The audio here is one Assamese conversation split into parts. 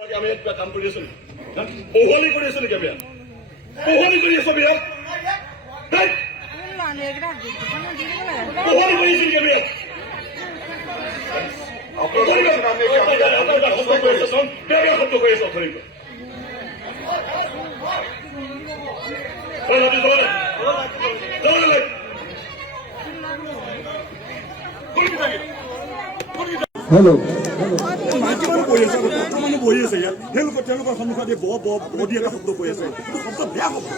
আমি একটা কাম কৰি আছো পোহলি কৰি আছো নেকি আমি পোহলি কৰি আছো বিয়া পোহলি কৰি আছো নেকি আমি হেল্ল' মানুহ বহি আছে ইয়াত তেওঁলোকৰ সন্মুখত বডি এটা শব্দ কৈ আছে শব্দ বেয়া শব্দ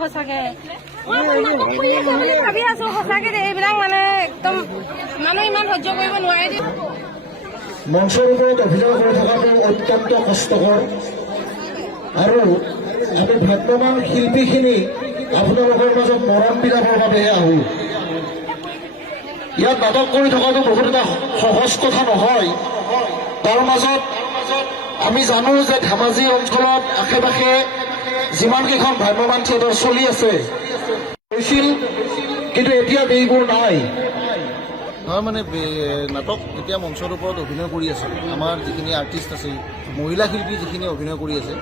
সঁচাকে ভাবি আছো সঁচাকে এইবিলাক মানে একদম মানুহ ইমান সহ্য কৰিব নোৱাৰে দেই। মঞ্চৰ ওপৰত অভিনয় কৰি থকাটো অত্যন্ত কষ্টকৰ আৰু আমি ভ্ৰাম্যমান শিল্পীখিনি আপোনালোকৰ মাজত মৰম বিলাবৰ বাবেহে আহোঁ। ইয়াত নাটক কৰি থকাটো বহুত এটা সহজ কথা নহয়। তাৰ মাজত আমি জানো যে ধেমাজি অঞ্চলত আশে পাশে যিমানকেইখন ভ্ৰাম্যমান থিয়েটাৰ চলি আছে হৈছিল, কিন্তু এতিয়া এইবোৰ নাই। মানে নাটক এতিয়া মঞ্চৰ ওপৰত অভিনয় কৰি আছে আমাৰ যিখিনি আৰ্টিষ্ট আছে, মহিলা শিল্পী যিখিনি অভিনয় কৰি আছে।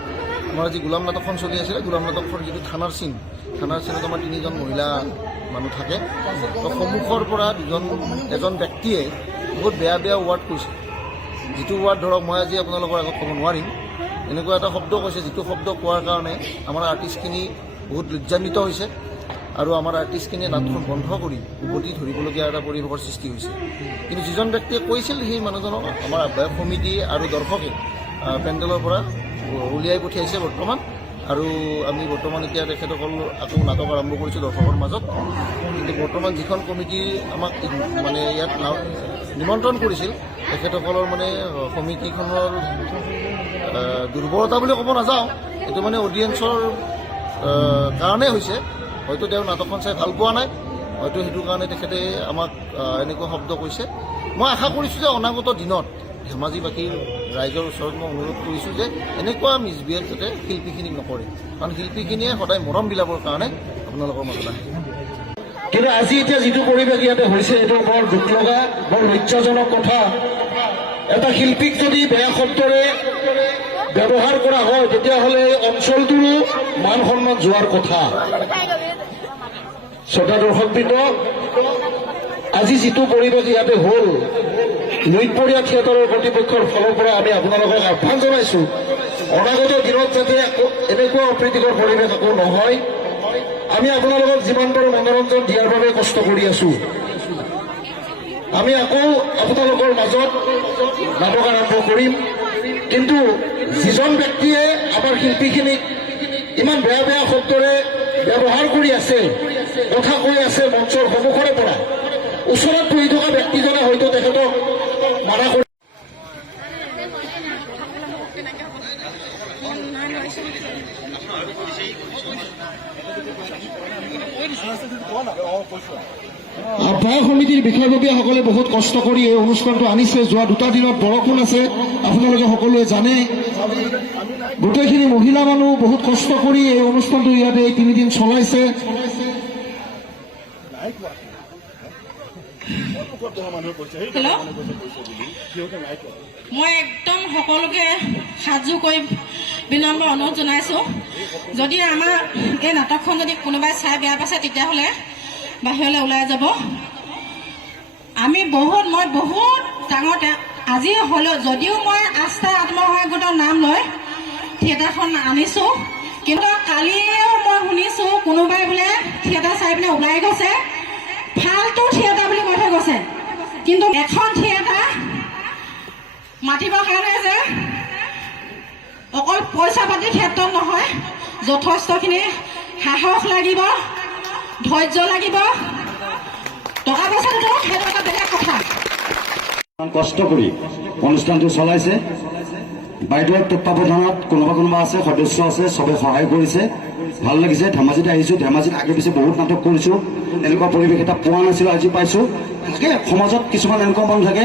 আমাৰ যি গোলাম নাটকখন চলি আছিলে, গোলাম নাটকখন যিটো থানাৰ চিনত আমাৰ 3জন মহিলা মানুহ থাকে। তো সন্মুখৰ পৰা এজন ব্যক্তিয়ে বহুত বেয়া ৱাৰ্ড কৈছে, যিটো ৱাৰ্ড ধৰক মই আজি আপোনালোকৰ আগত ক'ব নোৱাৰিম। এনেকুৱা এটা শব্দ কৈছে, যিটো শব্দ কোৱাৰ কাৰণে আমাৰ আৰ্টিষ্টখিনি বহুত লজ্জান্বিত হৈছে আৰু আমাৰ আৰ্টিষ্টখিনিয়ে নাটকখন বন্ধ কৰি উভতি ধৰিবলগীয়া এটা পৰিৱেশৰ সৃষ্টি হৈছে। কিন্তু যিজন ব্যক্তিয়ে কৈছিল সেই মানুহজনক আমাৰ আহ্বায়ক সমিতি আৰু দৰ্শকে পেণ্ডেলৰ পৰা উলিয়াই পঠিয়াইছে বৰ্তমান। আৰু আমি বৰ্তমান এতিয়া তেখেতসকল আকৌ নাটক আৰম্ভ কৰিছোঁ দৰ্শকৰ মাজত। কিন্তু বৰ্তমান যিখন কমিটি আমাক মানে ইয়াত নিমন্ত্ৰণ কৰিছিল, তেখেতসকলৰ মানে সমিতিখনৰ দুৰ্বলতা বুলি ক'ব নাযাওঁ, এইটো মানে অডিয়েঞ্চৰ কাৰণে হৈছে। হয়তো তেওঁ নাটকখন চাই ভাল পোৱা নাই, হয়তো সেইটো কাৰণে তেখেতে আমাক এনেকুৱা শব্দ কৈছে। মই আশা কৰিছোঁ যে অনাগত দিনত ধেমাজিবাসীৰ ৰাইজৰ ওচৰত মই অনুৰোধ কৰিছোঁ যে এনেকুৱা মিছবিহেভ যাতে শিল্পীখিনিক নকৰে, কাৰণ শিল্পীখিনিয়ে সদায় মৰম বিলাবৰ কাৰণে আপোনালোকৰ মাজত আহে। কিন্তু আজি এতিয়া যিটো পৰিৱেশ ইয়াতে হৈছে, এইটো বৰ দুখ লগা, বৰ লজ্জাজনক কথা। এটা শিল্পীক যদি বেয়া শব্দৰে ব্যৱহাৰ কৰা হয়, তেতিয়াহ'লে অঞ্চলটোৰো মান সন্মান যোৱাৰ কথা। শ্ৰোতা দৰ্শকবৃন্দ, আজি যিটো পৰিৱেশ ইয়াতে হ'ল, লুইতপৰীয়া থিয়েটাৰৰ কৰ্তৃপক্ষৰ ফালৰ পৰা আমি আপোনালোকক আহ্বান জনাইছোঁ, অনাগত দিনত যাতে এনেকুৱা অপ্ৰীতিকৰ পৰিৱেশ আকৌ নহয়। আমি আপোনালোকক যিমান পাৰোঁ মনোৰঞ্জন দিয়াৰ বাবে কষ্ট কৰি আছোঁ। আমি আকৌ আপোনালোকৰ মাজত নাটক আৰম্ভ কৰিম। কিন্তু যিজন ব্যক্তিয়ে আমাৰ শিল্পীখিনিক ইমান বেয়া শব্দৰে ব্যৱহাৰ কৰি আছে, কথা কৈ আছে মঞ্চৰ সন্মুখৰে পৰা, ওচৰত বহি থকা ব্যক্তিজনে হয়তো তেখেতক মানা কৰি আহ্বায়ক সমিতিৰ বিষয়ববীয়াসকলে বহুত কষ্ট কৰি এই অনুষ্ঠানটো আনিছে। যোৱা 2টা দিনত বৰষুণ আছে, আপোনালোকে সকলোৱে জানে। গোটেইখিনি মহিলা মানুহ বহুত কষ্ট কৰি এই অনুষ্ঠানটো ইয়াতে এই 3 দিন চলাইছে। মই একদম সকলোকে সাজু কৰি বিনম্ৰ অনুৰোধ জনাইছোঁ, যদি আমাৰ এই নাটকখন যদি কোনোবাই চাই বেয়া পাইছে, তেতিয়াহ'লে বাহিৰলৈ ওলাই যাব। মই বহুত ডাঙৰ আজি হ'লেও, যদিও মই আস্থা আত্মসহায়ক গোটৰ নাম লৈ থিয়েটাৰখন আনিছোঁ, কিন্তু কালিও মই শুনিছোঁ কোনোবাই বোলে থিয়েটাৰ চাই পিনে ওলাই গৈছে, ফাল্টু থিয়েটাৰ বুলি কৈ থৈ গৈছে। কিন্তু এখন থিয়েটাৰ মাতিবৰ কাৰণে যে অকল পইচা পাতিৰ ক্ষেত্ৰত নহয়, যথেষ্টখিনি সাহস লাগিব, ধৈৰ্য লাগিব। টকা পইচাটো সেইটো এটা বেলেগ কথা। কষ্ট কৰি অনুষ্ঠানটো চলাইছে। বাইদেউৰ তত্বাৱধানত কোনোবা আছে সদস্য আছে চবে সহায় কৰিছে ভাল লাগিছে ধেমাজিত আহিছোঁ ধেমাজিত আগে পিছে বহুত নাটক কৰিছোঁ এনেকুৱা পৰিৱেশ এটা পোৱা নাছিলোঁ আজি পাইছোঁ থাকে সমাজত কিছুমান এনেকুৱা মানুহ থাকে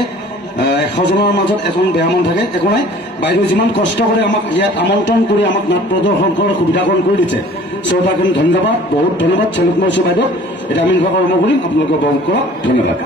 100জনৰ মাজত এজন বেয়া মানুহ থাকে একো নাই বাইদেউ যিমান কষ্ট কৰি আমাক ইয়াত আমন্ত্ৰণ কৰি আমাক নাট প্ৰদৰ্শন কৰাৰ সুবিধাকৰণ কৰি দিছে চ' তাৰ কাৰণে ধন্যবাদ বহুত ধন্যবাদ চেলুট মাৰিছোঁ বাইদেউ এতিয়া আমি এনেকুৱা কৰ্ম কৰিম আপোনালোকে বহুত কৰক ধন্যবাদ